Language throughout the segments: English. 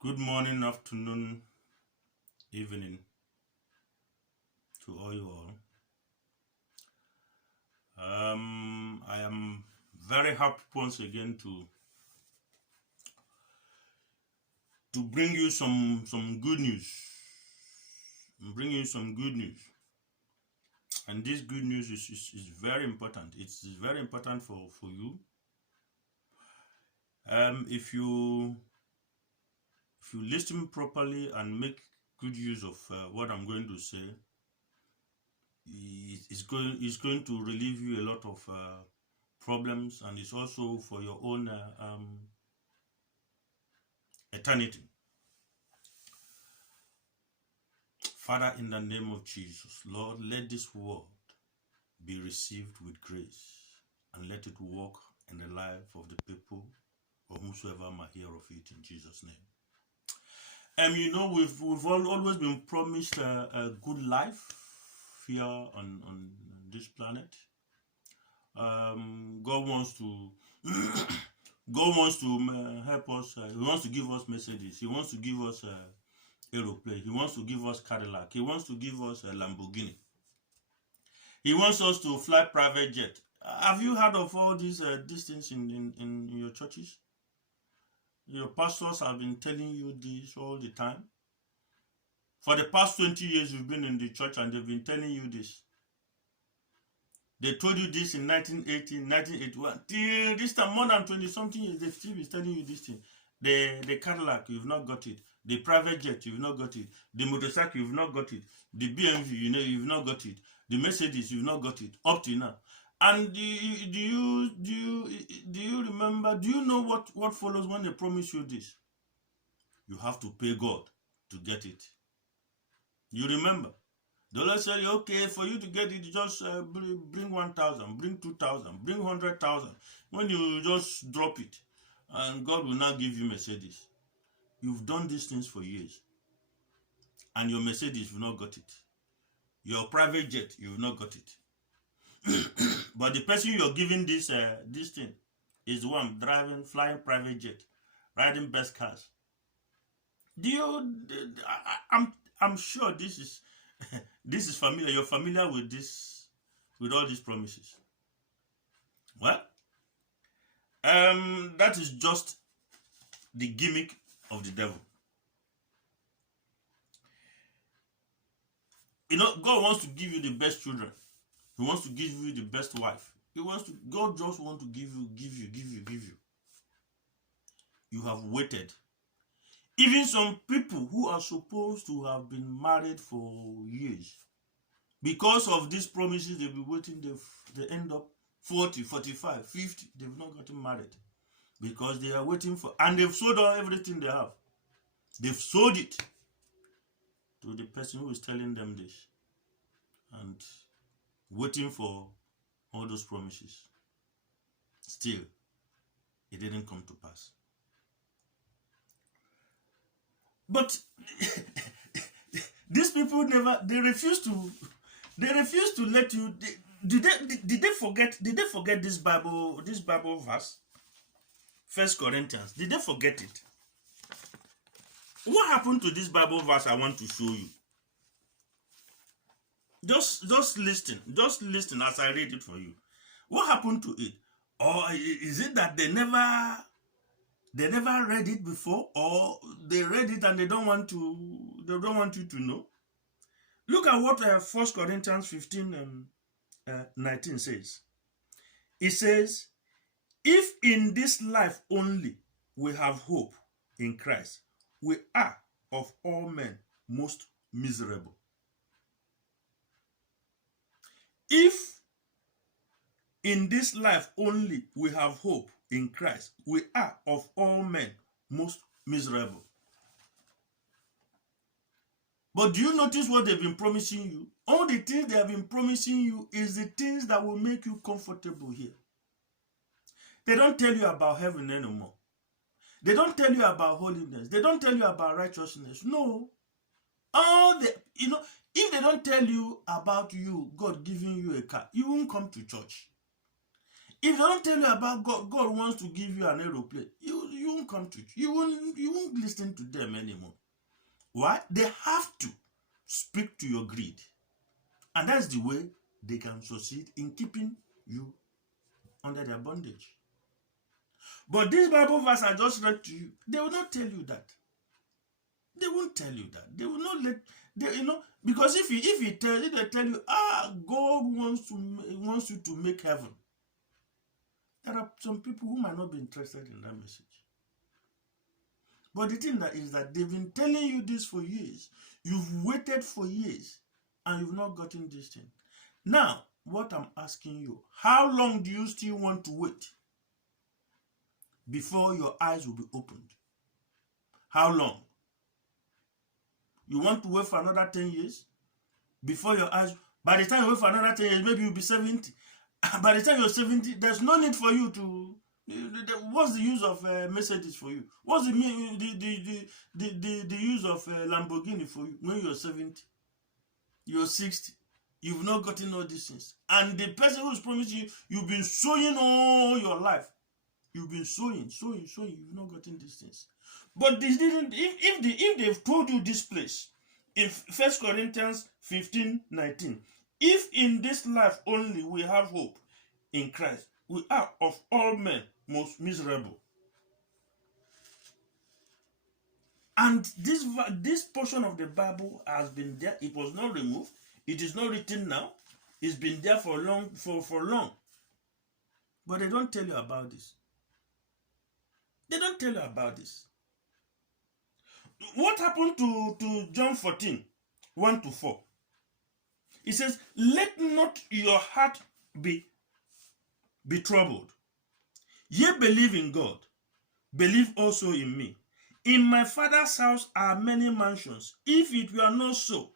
Good morning, afternoon, evening to all you all. I am very happy once again to bring you some good news. I'm bringing you some good news, and this good news is very important. It's very important for you. If you listen properly and make good use of what I'm going to say, it's going to relieve you a lot of problems, and it's also for your own eternity. Father, in the name of Jesus, Lord, let this word be received with grace, and let it work in the life of the people or whomsoever might hear of it, in Jesus' name. We've always been promised a good life here on this planet. God wants to God wants to help us. He wants to give us messages. He wants to give us aeroplane. He wants to give us Cadillac. He wants to give us a Lamborghini. He wants us to fly private jet. Have you heard of all these things in your churches? Your pastors have been telling you this all the time. For the past 20 years, you've been in the church and they've been telling you this. They told you this in 1980, 1981. Till this time, more than 20-something years, they still be telling you this thing. The Cadillac, you've not got it. The private jet, you've not got it. The motorcycle, you've not got it. The BMW, you've not got it. The Mercedes, you've not got it. Up to now. And do you remember? Do you know what follows when they promise you this? You have to pay God to get it. You remember? The Lord said, okay, for you to get it, just bring 1,000, bring 2,000, bring 100,000. When you just drop it, and God will now give you Mercedes. You've done these things for years, and your Mercedes, you've not got it. Your private jet, you've not got it. But the person you're giving this thing is the one driving, flying private jet, riding best cars. I'm sure this is this is familiar. You're familiar with this, with all these promises. Well, that is just the gimmick of the devil. God wants to give you the best children. He wants to give you the best wife. God just wants to give you. You have waited. Even some people who are supposed to have been married for years, because of these promises, they'll be waiting, they end up 40, 45, 50. They've not gotten married because they are waiting for, and they've sold out everything they have. They've sold it to the person who is telling them this and waiting for all those promises. Still, it didn't come to pass. But these people they refuse to let you. Did they forget this Bible verse? 1 Corinthians. Did they forget it? What happened to this Bible verse I want to show you? Just listen as I read it for you. What happened to it? Or is it that they never read it before, or they read it and they don't want you to know? Look at what 1 Corinthians 15 and 19 says. It says, if in this life only we have hope in Christ, we are of all men most miserable. If in this life only we have hope in Christ, we are of all men most miserable. But do you notice what they've been promising you? All the things they have been promising you is the things that will make you comfortable here. They don't tell you about heaven anymore. They don't tell you about holiness. They don't tell you about righteousness. No. If they don't tell you about God giving you a car, you won't come to church. If they don't tell you about God wants to give you an aeroplane, you you won't come to, you won't listen to them anymore. Why? They have to speak to your greed. And that's the way they can succeed in keeping you under their bondage. But this Bible verse I just read to you, they will not tell you that. They won't tell you that. They will not let, because if they tell you, God wants you to make heaven, there are some people who might not be interested in that message. But the thing that is that they've been telling you this for years. You've waited for years and you've not gotten this thing. Now, what I'm asking you, how long do you still want to wait before your eyes will be opened? How long? You want to wait for another 10 years before your eyes? By the time you wait for another 10 years, maybe you'll be 70. By the time you're 70, there's no need for you to. What's the use of Mercedes for you? What's the use of Lamborghini for you when you're 70? You're 60. You've not gotten all these things. And the person who's promising you, you've been sowing all your life. You've been sowing. You've not gotten these things. But this didn't. If they've told you this place, in 1 Corinthians 15:19, if in this life only we have hope in Christ, we are of all men most miserable. And this portion of the Bible has been there. It was not removed. It is not written now. It's been there for long. But they don't tell you about this. They don't tell you about this. What happened to John 14:1-4? It says, let not your heart be troubled. Ye believe in God, believe also in me. In my Father's house are many mansions. If it were not so,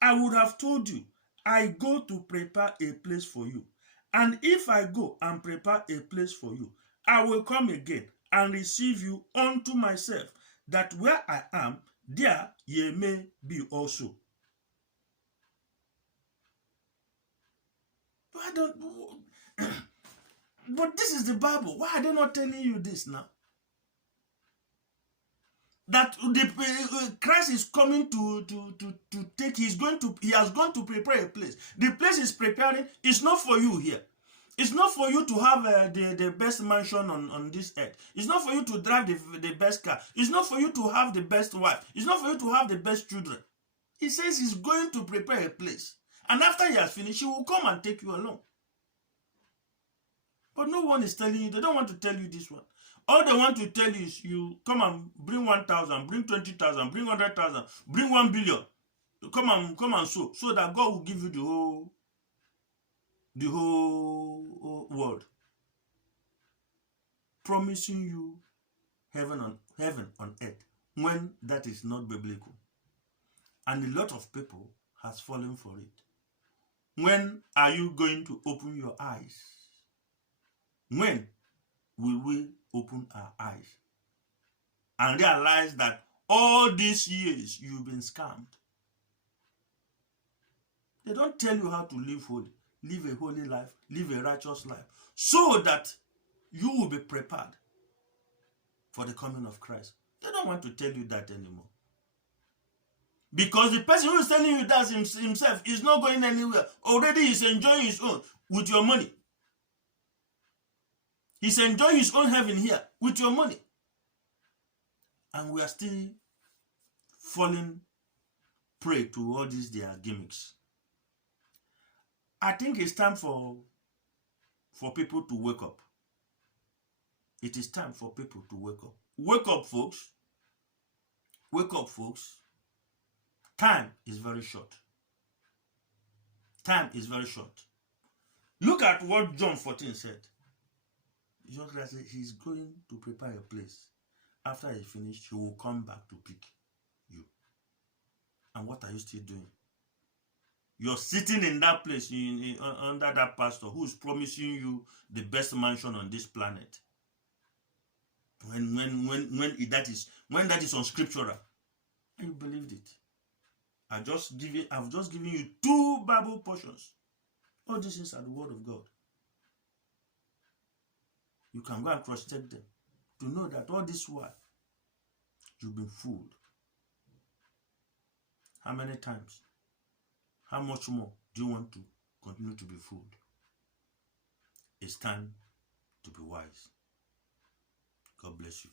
I would have told you, I go to prepare a place for you. And if I go and prepare a place for you, I will come again and receive you unto myself, that where I am, there ye may be also. But this is the Bible. Why are they not telling you this now? That Christ is coming to take. He has gone to prepare a place. The place is preparing. It's not for you here. It's not for you to have the best mansion on this earth. It's not for you to drive the best car. It's not for you to have the best wife. It's not for you to have the best children. He says he's going to prepare a place. And after he has finished, he will come and take you along. But no one is telling you. They don't want to tell you this one. All they want to tell you is you come and bring 1,000, bring 20,000, bring 100,000, bring 1 billion. Come and sow, so that God will give you the whole world, promising you heaven on earth, when that is not biblical. And a lot of people has fallen for it. When are you going to open your eyes? When will we open our eyes and realize that all these years you've been scammed? They don't tell you how to live holy, live a holy life, live a righteous life, so that you will be prepared for the coming of Christ. They don't want to tell you that anymore. Because the person who is telling you that himself is not going anywhere. Already he's enjoying his own with your money. He's enjoying his own heaven here with your money. And we are still falling prey to all these their gimmicks. I think it's time for people to wake up. It is time for people to wake up. Wake up, folks. Wake up, folks. Time is very short. Time is very short. Look at what John 14 said. John said he's going to prepare a place. After he finished, he will come back to pick you. And what are you still doing? You're sitting in that place under that pastor who is promising you the best mansion on this planet. When that is unscriptural, and you believed it. I've just given you 2 Bible portions. All these things are the word of God. You can go and cross-check them. to know that all this while you've been fooled. How many times? How much more do you want to continue to be fooled? It's time to be wise. God bless you.